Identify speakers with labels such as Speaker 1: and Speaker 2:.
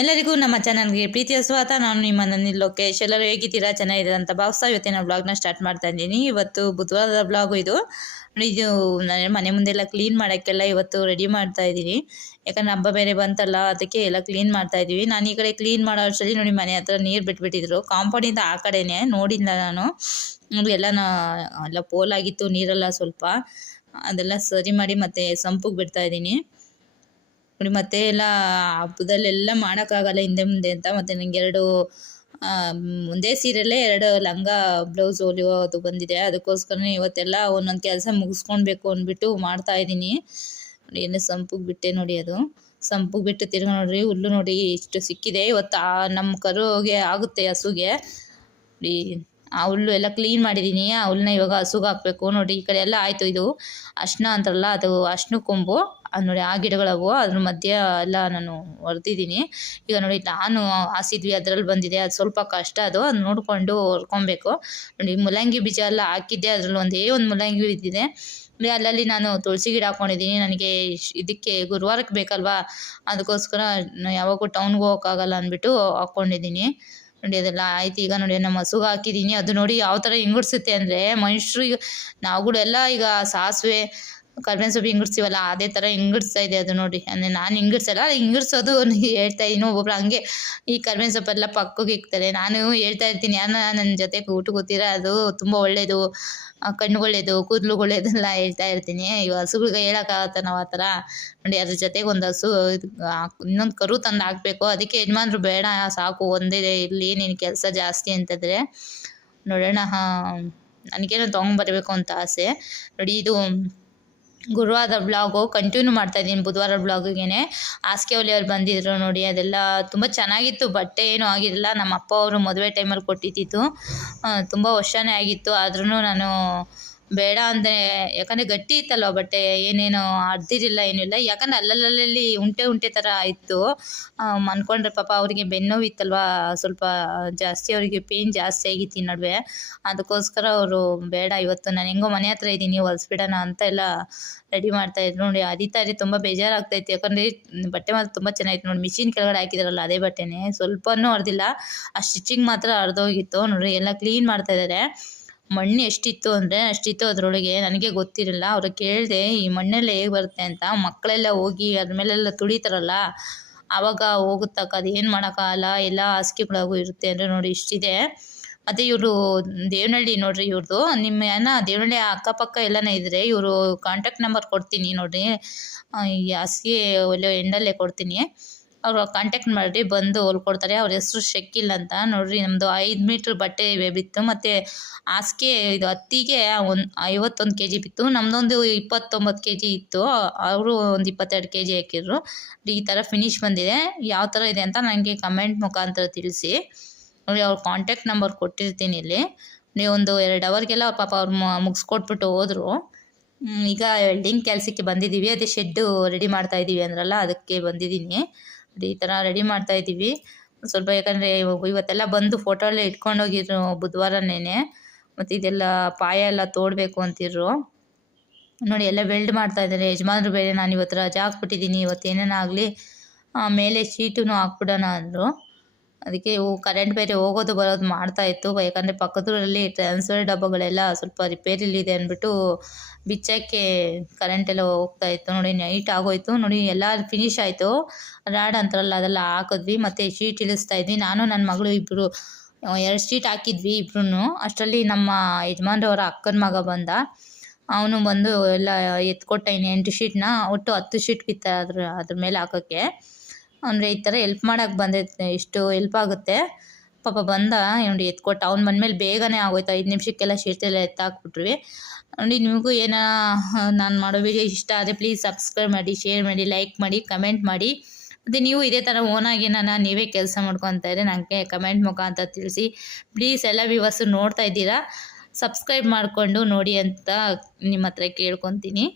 Speaker 1: ಎಲ್ಲರಿಗೂ ನಮ್ಮ ಚಾನಲ್ಗೆ ಪ್ರೀತಿಯ ಸ್ವಾಗತ. ನಾನು ನಿಮ್ಮ ನನ್ನ ಲೋಕೇಶ್. ಎಲ್ಲರೂ ಹೇಗಿದ್ದೀರಾ? ಚೆನ್ನಾಗಿದೆ ಅಂತ ಭಾವಿಸ್ತಾ ಇವತ್ತಿನ ಬ್ಲಾಗ್ನ ಸ್ಟಾರ್ಟ್ ಮಾಡ್ತಾ ಇದ್ದೀನಿ. ಇವತ್ತು ಬುಧವಾರದ ಬ್ಲಾಗು ಇದು. ಇದು ನನ್ನ ಮನೆ ಮುಂದೆಲ್ಲ ಕ್ಲೀನ್ ಮಾಡೋಕ್ಕೆಲ್ಲ ಇವತ್ತು ರೆಡಿ ಮಾಡ್ತಾ ಇದ್ದೀನಿ. ಯಾಕಂದ್ರೆ ಹಬ್ಬ ಬೇರೆ ಬಂತಲ್ಲ, ಅದಕ್ಕೆ ಎಲ್ಲ ಕ್ಲೀನ್ ಮಾಡ್ತಾ ಇದ್ದೀವಿ. ನಾನು ಈ ಕಡೆ ಕ್ಲೀನ್ ಮಾಡೋ ಅಷ್ಟರಲ್ಲಿ ನೋಡಿ ಮನೆ ಹತ್ರ ನೀರು ಬಿಟ್ಬಿಟ್ಟಿದ್ರು. ಕಾಂಪೌಂಡಿಂದ ಆ ಕಡೆನೇ ನೋಡಿಲ್ಲ ನಾನು. ಎಲ್ಲ ಎಲ್ಲ ಪೋಲಾಗಿತ್ತು ನೀರೆಲ್ಲ ಸ್ವಲ್ಪ. ಅದೆಲ್ಲ ಸರಿ ಮಾಡಿ ಮತ್ತೆ ಸಂಪಿಗೆ ಬಿಡ್ತಾ ಇದ್ದೀನಿ. ನೋಡಿ, ಮತ್ತೆ ಎಲ್ಲ ಹಬ್ಬದಲ್ಲೆಲ್ಲ ಮಾಡೋಕ್ಕಾಗಲ್ಲ ಹಿಂದೆ ಮುಂದೆ ಅಂತ. ಮತ್ತೆ ನನಗೆ ಎರಡು ಒಂದೇ ಸೀರೆಯಲ್ಲೇ ಎರಡು ಲಂಗ ಬ್ಲೌಸ್ ಹೊಲಿಯೋದು ಬಂದಿದೆ. ಅದಕ್ಕೋಸ್ಕರನೇ ಇವತ್ತೆಲ್ಲ ಒಂದೊಂದು ಕೆಲಸ ಮುಗಿಸ್ಕೊಳ್ಬೇಕು ಅಂದ್ಬಿಟ್ಟು ಮಾಡ್ತಾ ಇದ್ದೀನಿ. ನೋಡಿ ಏನು ಸಂಪಿಗೆ ಬಿಟ್ಟೆ ನೋಡಿ ಅದು. ಸಂಪಿಗೆ ಬಿಟ್ಟು ತಿರ್ಗಿ ನೋಡ್ರಿ, ಹುಲ್ಲು ನೋಡಿ ಇಷ್ಟು ಸಿಕ್ಕಿದೆ. ಇವತ್ತು ನಮ್ಮ ಕರುಗೆ ಆಗುತ್ತೆ ಹಸುಗೆ. ನೋಡಿ ಆ ಹುಲ್ಲು ಎಲ್ಲ ಕ್ಲೀನ್ ಮಾಡಿದ್ದೀನಿ ಆ ಹುಲ್ಲನ್ನ ಇವಾಗ ಹಸುಗೆ ಹಾಕಬೇಕು ನೋಡಿ ಈ ಕಡೆ ಎಲ್ಲ ಆಯಿತು ಇದು. ಅಶ್ನ ಅಂತಾರಲ್ಲ ಅದು ಅಶ್ನ ಕೊಂಬು, ಅದು ನೋಡಿ ಆ ಗಿಡಗಳವು, ಅದ್ರ ಮಧ್ಯೆ ಎಲ್ಲ ನಾನು ಹೊರ್ದಿದ್ದೀನಿ ಈಗ ನೋಡಿ ನಾನು ಹಾಸಿದ್ವಿ, ಅದರಲ್ಲಿ ಬಂದಿದೆ, ಅದು ಸ್ವಲ್ಪ ಕಷ್ಟ ಅದು ಅದು ನೋಡಿಕೊಂಡು ಹೊರ್ಕೊಬೇಕು ನೋಡಿ ಮುಲಂಗಿ ಬೀಜ ಎಲ್ಲ ಹಾಕಿದ್ದೆ, ಅದರಲ್ಲಿ ಒಂದೇ ಒಂದು ಮುಲಂಗಿ ಬಿದ್ದಿದೆ ಅಂದರೆ ಅಲ್ಲಲ್ಲಿ ನಾನು ತುಳಸಿ ಗಿಡ ಹಾಕ್ಕೊಂಡಿದ್ದೀನಿ ನನಗೆ ಇದಕ್ಕೆ ಗುರುವಾರಕ್ಕೆ ಬೇಕಲ್ವಾ? ಅದಕ್ಕೋಸ್ಕರ ಯಾವಾಗೂ ಟೌನ್ಗೆ ಹೋಗೋಕ್ಕಾಗಲ್ಲ ಅಂದ್ಬಿಟ್ಟು ಹಾಕ್ಕೊಂಡಿದ್ದೀನಿ ನೋಡಿ ಅದೆಲ್ಲ ಆಯ್ತು. ಈಗ ನೋಡಿ ನಮ್ಮ ಹಸುಗೆ ಹಾಕಿದ್ದೀನಿ ಅದು ನೋಡಿ ಯಾವ ಥರ ಹಿಂಗುಡ್ಸುತ್ತೆ ಅಂದರೆ ಮನುಷ್ಯರು ಈಗ ನಾವುಗಳೆಲ್ಲ ಈಗ ಸಾಸಿವೆ ಕರ್ಬೇವಿನ ಸೊಪ್ಪು ಹಿಂಗಿಡ್ಸಿವಲ್ಲ, ಅದೇ ಥರ ಹಿಂಗಿಡ್ಸ್ತಾ ಇದೆ ಅದು ನೋಡಿ. ಅಂದರೆ ನಾನು ಹಿಂಗಿಡ್ಸಲ್ಲ ಹಿಂಗಿಡ್ಸೋದು ಹೇಳ್ತಾ ಇದ್ದೀನಿ. ಒಬ್ಬೊಬ್ರು ಹಂಗೆ ಈ ಕರ್ಬೇವಿನ ಸೊಪ್ಪೆಲ್ಲ ಪಕ್ಕಕ್ಕೆ ಇಕ್ತಾರೆ. ನಾನು ಹೇಳ್ತಾ ಇರ್ತೀನಿ ಯಾರ ನನ್ನ ಜೊತೆ ಊಟ ಗೊತ್ತಿರ ಅದು ತುಂಬ ಒಳ್ಳೆಯದು ಕಣ್ಣುಗಳೇದು ಕೂದಲುಗಳೇದೆಲ್ಲ ಹೇಳ್ತಾ ಇರ್ತೀನಿ. ಈ ಹಸುಗಳಿಗೆ ಹೇಳೋಕ್ಕಾಗತ್ತ ನಾವು ಆ ಥರ ನೋಡಿ, ಅದ್ರ ಜೊತೆಗೆ ಒಂದು ಹಸು ಇನ್ನೊಂದು ಕರು ತಂದು ಹಾಕಬೇಕು. ಅದಕ್ಕೆ ಯಜಮಾನ್ರು ಬೇಡ, ಸಾಕು, ಒಂದೇ ಇಲ್ಲಿ ನಿನ್ನ ಕೆಲಸ ಜಾಸ್ತಿ ಅಂತಂದರೆ. ನೋಡೋಣ, ಹಾಂ, ನನಗೇನೋ ತೊಗೊಂಬರ್ಬೇಕು ಅಂತ ಆಸೆ. ನೋಡಿ, ಇದು ಗುರುವಾರದ ಬ್ಲಾಗು ಕಂಟಿನ್ಯೂ ಮಾಡ್ತಾ ಇದ್ದೀನಿ. ಬುಧವಾರ ಬ್ಲಾಗಿಗೆ ಹಾಸಿಗೆ ಹೊಲಿಯವ್ರು ಬಂದಿದ್ರು ನೋಡಿ, ಅದೆಲ್ಲ ತುಂಬ ಚೆನ್ನಾಗಿತ್ತು. ಬಟ್ಟೆ ಏನೂ ಆಗಿರಲಿಲ್ಲ. ನಮ್ಮ ಅಪ್ಪ ಅವರು ಮದುವೆ ಟೈಮಲ್ಲಿ ಕೊಟ್ಟಿದ್ದಿತ್ತು ತುಂಬ ವರ್ಷನೇ ಆಗಿತ್ತು. ಆದ್ರೂ ನಾನು ಬೇಡ ಅಂದರೆ ಯಾಕಂದರೆ ಗಟ್ಟಿ ಇತ್ತಲ್ವ, ಬಟ್ಟೆ ಏನೇನು ಅರ್ದಿರಿಲ್ಲ ಏನಿಲ್ಲ ಯಾಕಂದ್ರೆ ಅಲ್ಲಲ್ಲಲ್ಲಿ ಉಂಟೆ ಉಂಟೆ ಥರ ಇತ್ತು. ಅನ್ಕೊಂಡ್ರೆ ಪಾಪ ಅವರಿಗೆ ಬೆನ್ನೋವು ಇತ್ತಲ್ವ, ಸ್ವಲ್ಪ ಜಾಸ್ತಿ ಅವರಿಗೆ ಪೇನ್ ಜಾಸ್ತಿ ಆಗಿತ್ತು ಈ ನಡುವೆ. ಅದಕ್ಕೋಸ್ಕರ ಅವರು, ಬೇಡ, ಇವತ್ತು ನಾನು ಹೆಂಗೋ ಮನೆ ಹತ್ರ ಇದ್ದೀನಿ, ಹೊಲಿಸ್ಬಿಡೋಣ ಅಂತ ಎಲ್ಲ ರೆಡಿ ಮಾಡ್ತಾ ಇದ್ರು. ನೋಡಿ, ಅದಿತಾ ಇದೆ ತುಂಬ ಬೇಜಾರಾಗ್ತೈತಿ ಯಾಕಂದರೆ ಬಟ್ಟೆ ಮಾತ್ರ ತುಂಬ ಚೆನ್ನಾಗಿತ್ತು. ನೋಡಿ ಮಿಷಿನ್ ಕೆಳಗಡೆ ಹಾಕಿದಾರಲ್ಲ, ಅದೇ ಬಟ್ಟೆನೇ. ಸ್ವಲ್ಪನೂ ಅರ್ದಿಲ್ಲ. ಆ ಸ್ಟಿಚಿಂಗ್ ಮಾತ್ರ ಹರಿದೋಗಿತ್ತು ನೋಡಿ, ಎಲ್ಲ ಕ್ಲೀನ್ ಮಾಡ್ತಾ ಇದ್ದಾರೆ ಮಣ್ಣು ಎಷ್ಟಿತ್ತು ಅಂದರೆ ಅಷ್ಟಿತ್ತು ಅದರೊಳಗೆ ನನಗೆ ಗೊತ್ತಿರಲಿಲ್ಲ ಅವ್ರಿಗೆ ಕೇಳಿದೆ, ಈ ಮಣ್ಣೆಲ್ಲ ಹೇಗೆ ಬರುತ್ತೆ ಅಂತ ಮಕ್ಕಳೆಲ್ಲ ಹೋಗಿ ಅದ್ರ ಮೇಲೆಲ್ಲ ತುಳಿತಾರಲ್ಲ ಆವಾಗ ಹೋಗುತ್ತಕ್ಕ, ಅದು ಏನು ಮಾಡೋಕ್ಕಾಗಲ್ಲ, ಎಲ್ಲ ಹಾಸಿಗೆಗಳಾಗೂ ಇರುತ್ತೆ ಅಂದರೆ ನೋಡಿ ಇಷ್ಟಿದೆ. ಮತ್ತು ಇವರು ದೇವನಹಳ್ಳಿ ನೋಡ್ರಿ ಇವ್ರದ್ದು ನಿಮ್ಮ ಏನ ದೇವನಹಳ್ಳಿ ಅಕ್ಕಪಕ್ಕ ಎಲ್ಲನೇ ಇದ್ದರೆ ಇವರು ಕಾಂಟ್ಯಾಕ್ಟ್ ನಂಬರ್ ಕೊಡ್ತೀನಿ ನೋಡಿರಿ. ಹಾಸಿಗೆ ಒಲೆ ಎಂಡಲ್ಲೇ ಕೊಡ್ತೀನಿ. ಅವರು ಕಾಂಟ್ಯಾಕ್ಟ್ ಮಾಡಿ ಬಂದು ಹೊಲ್ಕೊಡ್ತಾರೆ ಅವ್ರ ಹೆಸರು ಶೆಕ್ಕಿಲ್ ಅಂತ. ನೋಡ್ರಿ ನಮ್ಮದು ಐದು ಮೀಟ್ರ್ ಬಟ್ಟೆ ಬಿತ್ತು. ಮತ್ತು ಹಾಸಿಗೆ ಇದು ಹತ್ತಿಗೆ ಒಂದು ಐವತ್ತೊಂದು ಕೆ ಜಿ ಬಿತ್ತು. ನಮ್ಮದೊಂದು ಇಪ್ಪತ್ತೊಂಬತ್ತು ಕೆ ಜಿ ಇತ್ತು. ಅವರು ಒಂದು ಇಪ್ಪತ್ತೆರಡು ಕೆ ಜಿ ಹಾಕಿದ್ರು. ಈ ಥರ ಫಿನಿಶ್ ಬಂದಿದೆ. ಯಾವ ಥರ ಇದೆ ಅಂತ ನನಗೆ ಕಮೆಂಟ್ ಮುಖಾಂತರ ತಿಳಿಸಿ. ನೋಡಿ, ಅವ್ರ ಕಾಂಟ್ಯಾಕ್ಟ್ ನಂಬರ್ ಕೊಟ್ಟಿರ್ತೀನಿ ಇಲ್ಲಿ. ನೀವು ಒಂದು ಎರಡು ಅವರ್ಗೆಲ್ಲ ಪಾಪ ಅವ್ರು ಮುಗಿಸ್ಕೊಟ್ಬಿಟ್ಟು ಹೋದರು. ಈಗ ವೆಲ್ಡಿಂಗ್ ಕೆಲಸಕ್ಕೆ ಬಂದಿದ್ದೀವಿ ಅದೇ ಶೆಡ್ಡು ರೆಡಿ ಮಾಡ್ತಾ ಇದ್ದೀವಿ ಅಂದ್ರಲ್ಲ, ಅದಕ್ಕೆ ಬಂದಿದ್ದೀನಿ ಈ ಥರ ರೆಡಿ ಮಾಡ್ತಾ ಇದ್ದೀವಿ. ಸ್ವಲ್ಪ ಯಾಕಂದರೆ ಇವತ್ತೆಲ್ಲ ಬಂದು ಫೋಟೋ ಎಲ್ಲ ಬುಧವಾರ ಬುಧವಾರನೇ ಮತ್ತು ಇದೆಲ್ಲ ಪಾಯ ಎಲ್ಲ ತೋಡಬೇಕು ಅಂತಿದ್ರು. ನೋಡಿ ಎಲ್ಲ ವೆಲ್ಡ್ ಮಾಡ್ತಾ ಇದ್ದಾರೆ. ಯಜಮಾನ್ರು ಬೇರೆ, ನಾನು ಇವತ್ತು ರಜಾ ಹಾಕ್ಬಿಟ್ಟಿದ್ದೀನಿ. ಇವತ್ತು ಏನೇನಾಗಲಿ ಮೇಲೆ ಶೀಟೂ ಹಾಕ್ಬಿಡೋಣ ಅಂದರು. ಅದಕ್ಕೆ ಇವು ಕರೆಂಟ್ ಬೇರೆ ಹೋಗೋದು ಬರೋದು ಮಾಡ್ತಾ ಇತ್ತು. ಯಾಕಂದರೆ ಪಕ್ಕದೂರಲ್ಲಿ ಟ್ರಾನ್ಸ್ಫರ್ ಡಬ್ಬಗಳೆಲ್ಲ ಸ್ವಲ್ಪ ರಿಪೇರಿಲಿದೆ ಅಂದ್ಬಿಟ್ಟು ಬಿಚ್ಚಕ್ಕೆ ಕರೆಂಟ್ ಎಲ್ಲ ಹೋಗ್ತಾ ಇತ್ತು. ನೋಡಿ ನೈಟ್ ಆಗೋಯ್ತು. ನೋಡಿ, ಎಲ್ಲ ಫಿನಿಶ್ ಆಯಿತು. ರಾಡ್ ಅಂತಾರಲ್ಲ ಅದೆಲ್ಲ ಹಾಕಿದ್ವಿ. ಮತ್ತು ಶೀಟ್ ಇಳಿಸ್ತಾ ಇದ್ವಿ. ನಾನು ನನ್ನ ಮಗಳು ಇಬ್ಬರು ಎರಡು ಶೀಟ್ ಹಾಕಿದ್ವಿ ಇಬ್ರು ಅಷ್ಟರಲ್ಲಿ ನಮ್ಮ ಯಜಮಾನ್ರವರ ಅಕ್ಕನ ಮಗ ಬಂದ. ಅವನು ಬಂದು ಎಲ್ಲ ಎತ್ಕೊಟ್ಟ ಇನ್ನು ಎಂಟು ಶೀಟ್ನ ಒಟ್ಟು ಹತ್ತು ಶೀಟ್ ಬಿತ್ತ ಅದ್ರ ಅದ್ರ ಮೇಲೆ ಹಾಕೋಕ್ಕೆ. ಅಂದರೆ ಈ ಥರ ಎಲ್ಪ್ ಮಾಡೋಕೆ ಬಂದೈತೆ ಎಷ್ಟು ಎಲ್ಪ್ ಆಗುತ್ತೆ. ಪಾಪ ಬಂದ ನೋಡಿ ಎತ್ಕೊಟ್ಟ. ಅವ್ನು ಬಂದಮೇಲೆ ಬೇಗನೆ ಆಗೋಯ್ತು. ಐದು ನಿಮಿಷಕ್ಕೆಲ್ಲ ಶೀಟ್ ಎಲ್ಲ ಎತ್ತಾಕ್ಬಿಟ್ರಿ ನೋಡಿ, ನಿಮಗೂ ಏನೋ, ನಾನು ಮಾಡೋ ವಿಡಿಯೋ ಇಷ್ಟ ಆದರೆ ಪ್ಲೀಸ್ ಸಬ್ಸ್ಕ್ರೈಬ್ ಮಾಡಿ ಶೇರ್ ಮಾಡಿ ಲೈಕ್ ಮಾಡಿ ಕಮೆಂಟ್ ಮಾಡಿ. ಮತ್ತು ನೀವು ಇದೇ ಥರ ಓನಾಗಿ ನಾನು ನೀವೇ ಕೆಲಸ ಮಾಡ್ಕೊತಾ ಇದ್ದರೆ ನನಗೆ ಕಮೆಂಟ್ ಮುಖಾಂತರ ತಿಳಿಸಿ. ಪ್ಲೀಸ್ ಎಲ್ಲ ವ್ಯೂವರ್ಸು ನೋಡ್ತಾ ಇದ್ದೀರಾ. ಸಬ್ಸ್ಕ್ರೈಬ್ ಮಾಡಿಕೊಂಡು ನೋಡಿ ಅಂತ ನಿಮ್ಮ ಹತ್ರ ಕೇಳ್ಕೊತೀನಿ.